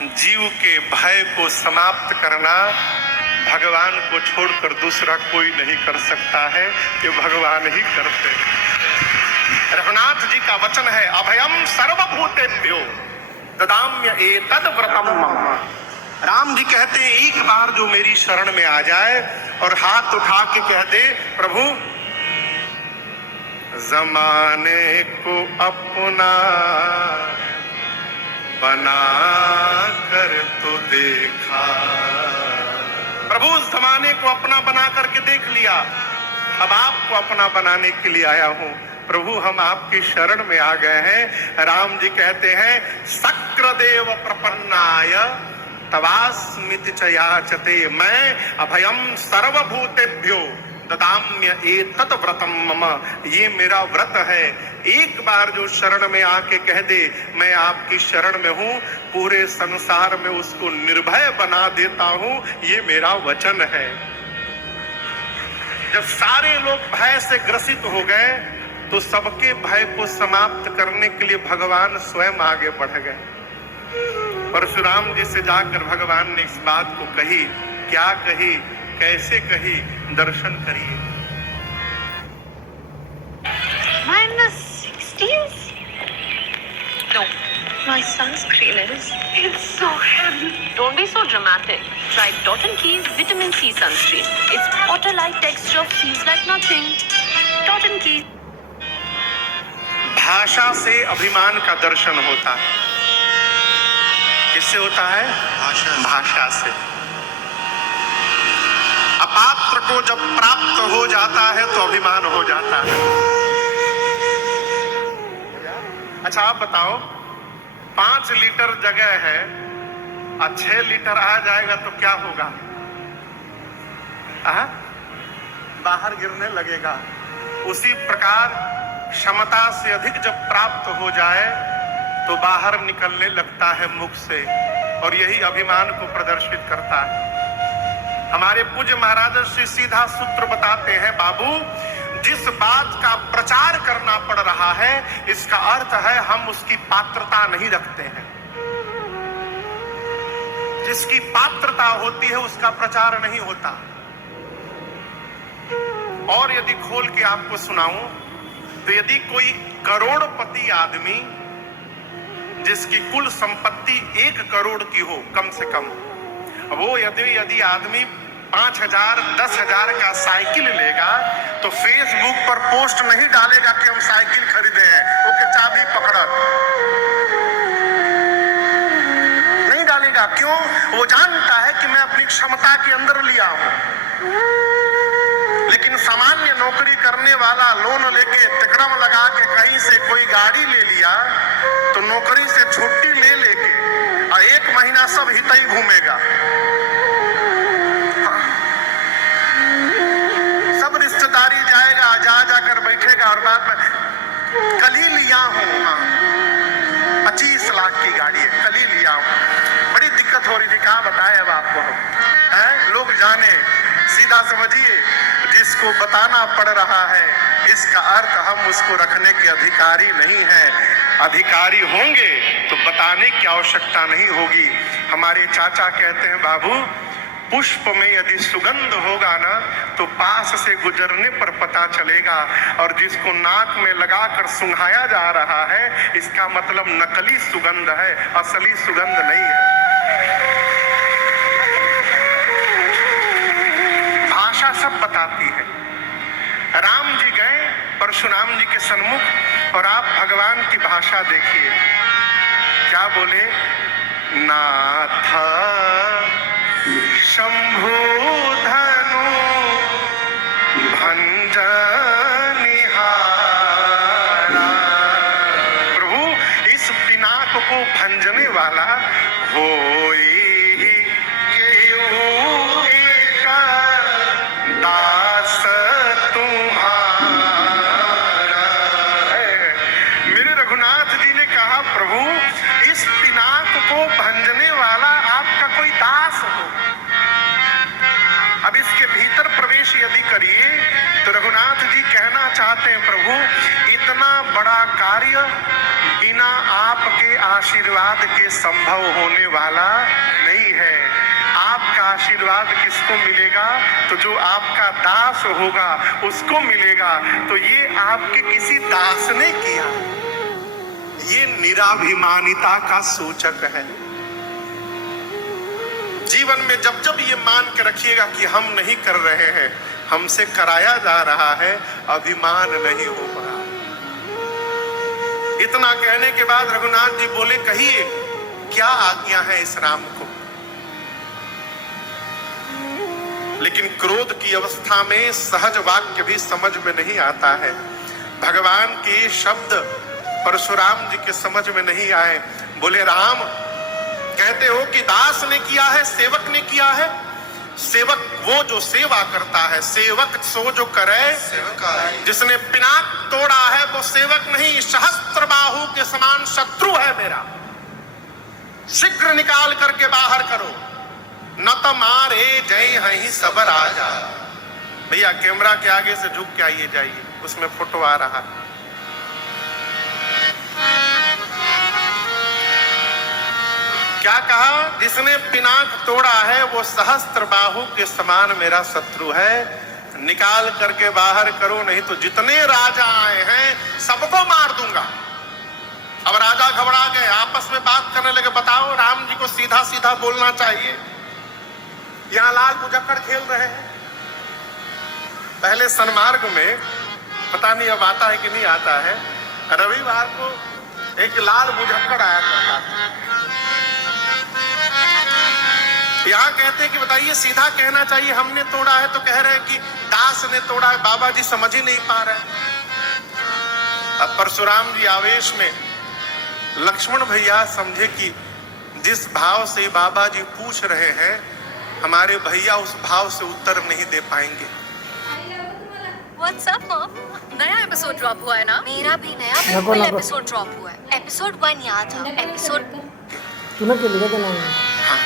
जीव के भय को समाप्त करना भगवान को छोड़कर दूसरा कोई नहीं कर सकता है, ये भगवान ही करते हैं। रघुनाथ जी का वचन है, अभयम सर्वभूतेभ्यो ददाम्य एतद व्रतम मम। राम जी कहते हैं, एक बार जो मेरी शरण में आ जाए और हाथ उठा के कह दे, प्रभु जमाने को अपना बना कर तो देखा। प्रभु उस जमाने को अपना बना करके देख लिया, अब आपको अपना बनाने के लिए आया हूं। प्रभु हम आपकी शरण में आ गए हैं। राम जी कहते हैं, सक्र प्रपन्नाय तवास्मिति च याचते, मैं अभयम सर्वभूतेभ्यो ददाम्य एतत् व्रतम मम। ये मेरा व्रत है। एक बार जो शरण में आके कह दे मैं आपकी शरण में हूं, पूरे संसार में उसको निर्भय बना देता हूं, ये मेरा वचन है। जब सारे लोग भय से ग्रसित हो गए तो सबके भय को समाप्त करने के लिए भगवान स्वयं आगे बढ़ गए। परशुराम जी से जाकर भगवान ने इस बात को कही। क्या कही, कैसे कही, दर्शन करिए। No, my sunscreen is. It's so heavy. Don't be so dramatic. Try Dot & Key's Vitamin C sunscreen. Its water-like texture feels like nothing. Dot & Key. भाषा से अभिमान का दर्शन होता है। किससे होता है? भाषा से। अपात्र को जब प्राप्त हो जाता है तो अभिमान हो जाता है। अच्छा आप बताओ, 5 लीटर जगह है और 6 लीटर आ जाएगा तो क्या होगा? बाहर गिरने लगेगा। उसी प्रकार क्षमता से अधिक जब प्राप्त हो जाए तो बाहर निकलने लगता है मुख से, और यही अभिमान को प्रदर्शित करता है। हमारे पूज्य महाराज श्री सीधा सूत्र बताते हैं, बाबू जिस बात का प्रचार करना पड़ रहा है इसका अर्थ है हम उसकी पात्रता नहीं रखते हैं। जिसकी पात्रता होती है उसका प्रचार नहीं होता। और यदि खोल के आपको सुनाऊं तो यदि कोई करोड़पति आदमी जिसकी कुल संपत्ति 1 करोड़ की हो कम से कम, वो यदि आदमी 5,000 10,000 का साइकिल लेगा तो फेसबुक पर पोस्ट नहीं डालेगा कि हम साइकिल खरीदे हैं, ओके चाबी पकड़ा नहीं डालेगा। क्यों? वो जानता है कि मैं अपनी क्षमता के अंदर लिया हूं। लेकिन सामान्य नौकरी करने वाला लोन लेके तिकड़म लगा के कहीं से कोई गाड़ी ले लिया तो नौकरी से छुट्टी ले लेके और 1 महीना सब हितई घूमेगा। सब रिश्तेदारी जाएगा, जा जाकर बैठेगा और बाद में कल ही लिया हूं, 25 लाख की गाड़ी है, कल ही लिया हूं। बड़ी दिक्कत हो रही थी, कहाँ बताए अब आपको हम, लोग जाने। सीधा समझिए, जिसको बताना पड़ रहा है इसका अर्थ हम उसको रखने के अधिकारी नहीं हैं। अधिकारी होंगे तो बताने की आवश्यकता नहीं होगी। हमारे चाचा कहते हैं, बाबू पुष्प में यदि सुगंध होगा ना तो पास से गुजरने पर पता चलेगा, और जिसको नाक में लगाकर सुंघाया जा रहा है इसका मतलब नकली सुगंध है, असली सुगंध नहीं है। भाषा सब बताती है। राम जी गए परशुराम जी के सन्मुख और आप भगवान की भाषा देखिए, क्या बोले? नाथ शंभु धनु भंजनिहारा। प्रभु इस पिनाक को भंजने वाला होई दास तुम्हारा। मेरे रघुनाथ जी ने कहा, प्रभु इस पिनाक को भंजने वाला आपका कोई दास हो। अब इसके भीतर प्रवेश यदि करिए तो रघुनाथ जी कहना चाहते हैं, प्रभु इतना बड़ा कार्य बिना आपके आशीर्वाद के संभव होने वाला नहीं है। आपका आशीर्वाद किसको मिलेगा? तो जो आपका दास होगा उसको मिलेगा। तो ये आपके किसी दास ने किया, ये निराभिमानिता का सूचक है। जीवन में जब जब ये मान के रखिएगा कि हम नहीं कर रहे हैं, हमसे कराया जा रहा है, अभिमान नहीं हो रहा। इतना कहने के बाद रघुनाथ जी बोले, कहिए क्या आज्ञा है इस राम को? लेकिन क्रोध की अवस्था में सहज वाक्य भी समझ में नहीं आता है। भगवान के शब्द परशुराम जी के समझ में नहीं आए। बोले, राम कहते हो कि दास ने किया है, सेवक ने किया है। सेवक वो जो सेवा करता है, सेवक सो जो करे सेवक। जिसने पिनाक तोड़ा है वो सेवक नहीं, सहस्त्र बाहु के समान शत्रु है मेरा। शीघ्र निकाल करके बाहर करो, न तो मारे जय हहीं सब राजा। भैया कैमरा के आगे से झुक के आइए, जाइए, उसमें फोटो आ रहा है। क्या कहा? जिसने पिनाक तोड़ा है वो सहस्त्र बाहु के समान मेरा शत्रु है। निकाल करके बाहर करो, नहीं तो जितने राजा आए हैं सबको मार दूंगा। अब राजा घबरा गए, आपस में बात करने लगे, बताओ राम जी को सीधा सीधा बोलना चाहिए, यहां लाल बुझक्कड़ खेल रहे हैं। पहले सन्मार्ग में, पता नहीं अब आता है कि नहीं आता है, रविवार को एक लाल बुझक्कड़ आया करता था। यहाँ कहते हैं कि बताइए सीधा कहना चाहिए, हमने तोड़ा है, तो कह रहे हैं कि दास ने तोड़ा है। बाबा जी समझ ही नहीं पा रहे। अब परशुराम जी आवेश में, लक्ष्मण भैया समझे कि जिस भाव से बाबा जी पूछ रहे हैं, हमारे भैया उस भाव से उत्तर नहीं दे पाएंगे। What's up, Mom? नया एपिसोड ड्रॉप हुआ है ना? मेरा भी नया फुल एपिसोड ड्रॉप हुआ है। एपिसोड 1 याद था, एपिसोड तूने क्या लिखा था नाम? हाँ,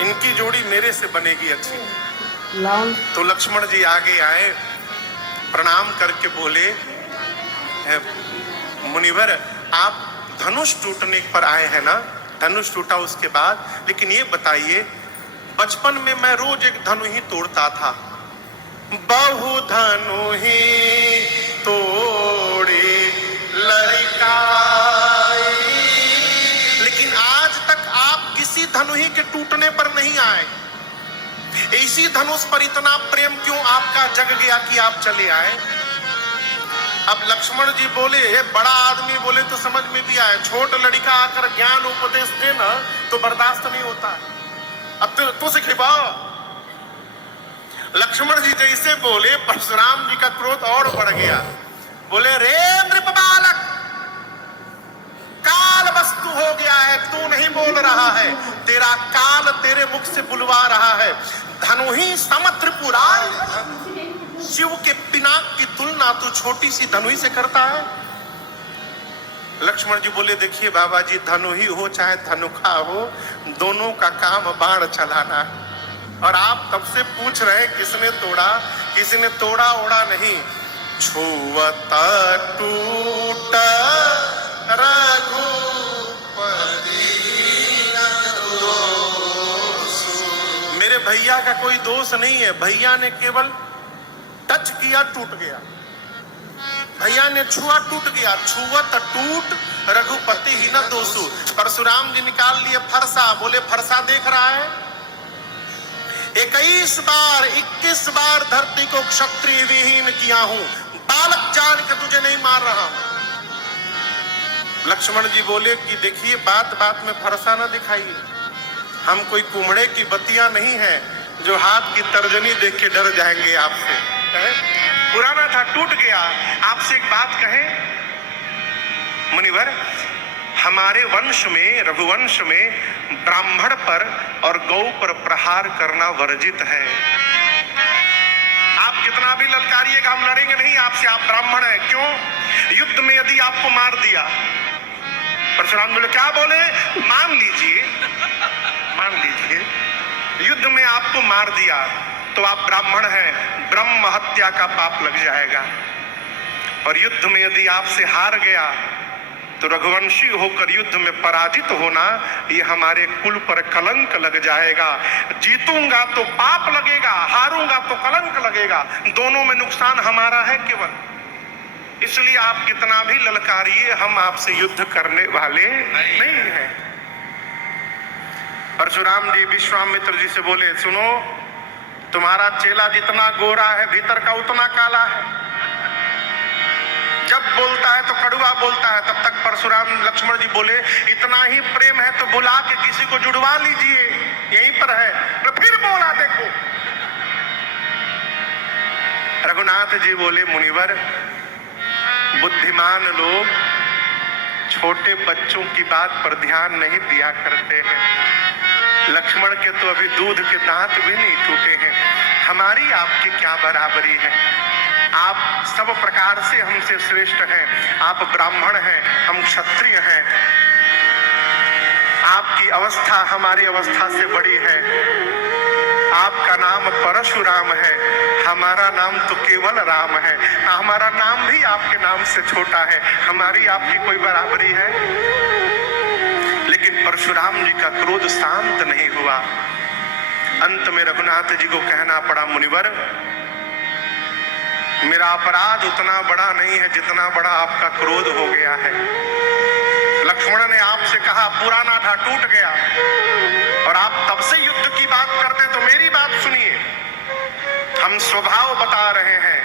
इनकी जोड़ी मेरे से बनेगी अच्छी। लाउन तो लक्ष्मण जी आगे आए, प्रणाम करके बोले, मुनिवर आप धनुष टूटने पर आए हैं ना? धनुष टूटा उसके बाद, लेकिन ये बताइए, बचपन में मैं रोज एक धनु ही तोड़ता था, बहु धनु ही तोड़े लड़काई, लेकिन आज तक आप किसी धनु ही के टूटने पर नहीं आए। इसी धनुष पर इतना प्रेम क्यों आपका जग गया कि आप चले आए? अब लक्ष्मण जी बोले, बड़ा आदमी बोले तो समझ में भी आए, छोट लड़का आकर ज्ञान उपदेश देना तो बर्दाश्त नहीं होता है। अब तो सिखिबा। लक्ष्मण जी जैसे बोले, परशुराम जी का क्रोध और बढ़ गया। बोले, रे नृप बालक, काल वस्तु हो गया है, तू नहीं बोल रहा है, तेरा काल तेरे मुख से बुलवा रहा है। धनु ही सम त्रिपुराय, शिव के पिनाक की तुलना तू छोटी सी धनु ही से करता है। लक्ष्मण जी बोले, देखिए बाबा जी, धनु ही हो चाहे धनुखा हो, दोनों का काम बाण चलाना है। और आप तब से पूछ रहे किसने तोड़ा? किसी ने तोड़ा ओड़ा नहीं। छुवत टूट रघुपति दोष। मेरे भैया का कोई दोष नहीं है, भैया ने केवल टच किया, टूट गया। भैया ने छुआ, टूट गया। छुवत टूट रघुपति ही न दोषु। परशुराम जी निकाल लिए फरसा, बोले फरसा देख रहा है? 21 बार धरती को क्षत्रिय विहीन किया हूं, बालक जान के तुझे नहीं मार रहा हूं। लक्ष्मण जी बोले कि देखिए, बात बात में फरसा ना दिखाइए, हम कोई कुमड़े की बत्तियां नहीं है जो हाथ की तर्जनी देख के डर जाएंगे आपसे। पुराना था, टूट गया। आपसे एक बात कहें मुनिवर, हमारे वंश में, रघुवंश में ब्राह्मण पर और गौ पर प्रहार करना वर्जित है। आप कितना भी ललकारिएगा, हम लड़ेंगे नहीं आपसे, आप ब्राह्मण हैं। क्यों? युद्ध में यदि आपको मार दिया, परशुराम बोले, क्या बोले? मान लीजिए, मान लीजिए, युद्ध में आपको मार दिया तो आप ब्राह्मण हैं, ब्रह्म हत्या का पाप लग जाएगा। और युद्ध में यदि आपसे हार गया तो रघुवंशी होकर युद्ध में पराजित होना ये हमारे कुल पर कलंक लग जाएगा। जीतूंगा तो पाप लगेगा, हारूंगा तो कलंक लगेगा, दोनों में नुकसान हमारा है केवल। इसलिए आप कितना भी ललकारिए, हम आपसे युद्ध करने वाले नहीं हैं। परशुराम जी विश्वामित्र जी से बोले, सुनो, तुम्हारा चेला जितना गोरा है भीतर का उतना काला है। जब बोलता है तो कड़वा बोलता है। तब तक परशुराम लक्ष्मण जी बोले, इतना ही प्रेम है तो बुला के किसी को जुड़वा लीजिए, यहीं पर है। तो फिर बोला, देखो। रघुनाथ जी बोले, मुनिवर, बुद्धिमान लोग छोटे बच्चों की बात पर ध्यान नहीं दिया करते हैं। लक्ष्मण के तो अभी दूध के दांत भी नहीं टूटे हैं, हमारी आपकी क्या बराबरी है। आप सब प्रकार से हमसे श्रेष्ठ हैं। आप ब्राह्मण हैं, हम क्षत्रिय हैं। आपकी अवस्था हमारी अवस्था से बड़ी है। आपका नाम परशुराम है, हमारा नाम तो केवल राम है। हमारा नाम भी आपके नाम से छोटा है, हमारी आपकी कोई बराबरी है। लेकिन परशुराम जी का क्रोध शांत नहीं हुआ। अंत में रघुनाथ जी को कहना पड़ा, मुनिवर, मेरा अपराध उतना बड़ा नहीं है जितना बड़ा आपका क्रोध हो गया है। लक्ष्मण ने आपसे कहा, पुराना था, टूट गया, और आप तब से युद्ध की बात करते, तो मेरी बात सुनिए। हम स्वभाव बता रहे हैं,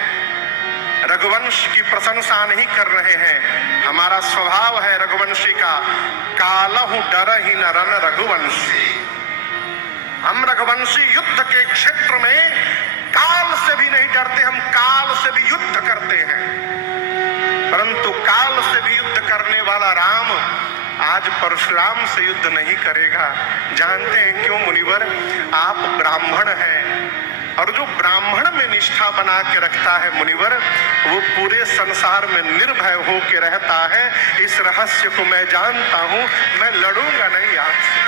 रघुवंश की प्रशंसा नहीं कर रहे हैं। हमारा स्वभाव है रघुवंशी का, कालहु डरहि न रन रघुवंशी। हम रघुवंशी युद्ध के क्षेत्र में काल से भी नहीं डरते, हम काल से भी युद्ध करते हैं। परंतु काल से भी युद्ध करने वाला राम आज परशुराम से युद्ध नहीं करेगा। जानते हैं क्यों मुनिवर? आप ब्राह्मण हैं, और जो ब्राह्मण में निष्ठा बना के रखता है मुनिवर, वो पूरे संसार में निर्भय हो के रहता है। इस रहस्य को मैं जानता हूं, मैं लड़ूंगा नहीं आपसे।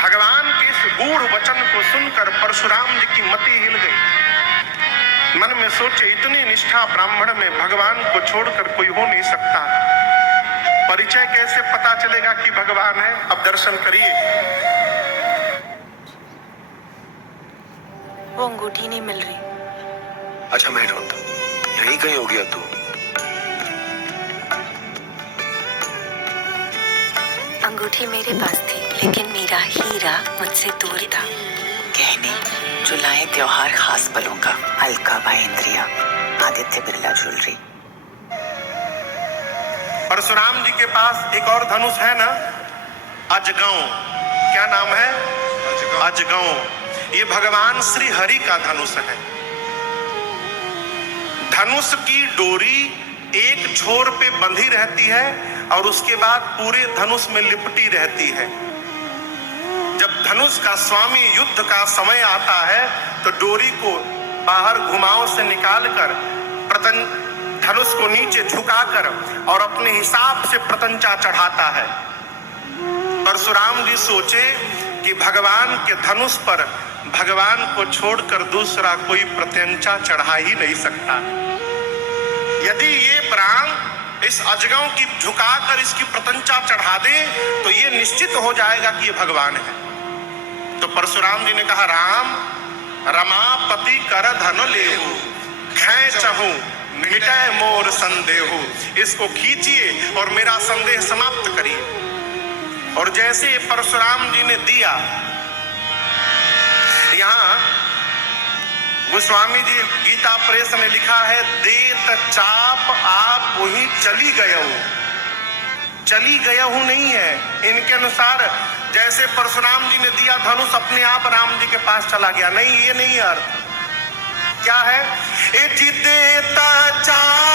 भगवान के इस गूढ़ वचन को सुनकर परशुराम जी की मति हिल गई। मन में सोचे, इतनी निष्ठा ब्राह्मण में, भगवान को छोड़कर कोई हो नहीं सकता। परिचय कैसे पता चलेगा कि भगवान है? अब दर्शन करिए। वो अंगूठी नहीं मिल रही। अच्छा, मैं ढूंढता हूं, यहीं कहीं हो गया तू। अंगूठी मेरे पास थी, लेकिन मेरा हीरा मुझसे दूर था। गहने जो लाए त्योहार खास पलों का, अलका बाई इंद्रिया, आदित्य बिरला ज्वेलरी। परशुराम जी के पास एक और धनुष है ना, अजगौ। क्या नाम है? अजगौ। ये भगवान श्री हरि का धनुष है। धनुष की डोरी एक छोर पे बंधी रहती है और उसके बाद पूरे धनुष में लिपटी रहती है। जब धनुष का स्वामी युद्ध का समय आता है तो डोरी को बाहर घुमाव से निकालकर धनुष को नीचे झुकाकर और अपने हिसाब से प्रतंचा चढ़ाता है। परशुराम जी सोचे कि भगवान के धनुष पर भगवान को छोड़कर दूसरा कोई प्रत्यंचा चढ़ा ही नहीं सकता। यदि ये प्राण इस अजगौ की झुकाकर इसकी प्रत्यंचा चढ़ा दे तो ये निश्चित हो जाएगा कि ये भगवान है। तो परशुराम जी ने कहा, राम, रमापति कर धन लेहु, खैचहु मिटै मोर संदेहु। इसको खींचिए और मेरा संदेह समाप्त करिए। और जैसे परशुराम जी ने दिया, यहाँ गोस्वामी जी गीता प्रेस में लिखा है, देत चाप आप वही चली गया हूं नहीं है। इनके अनुसार जैसे परशुराम जी ने दिया, धनुष अपने आप राम जी के पास चला गया, नहीं, ये नहीं अर्थ। क्या है? देता चाप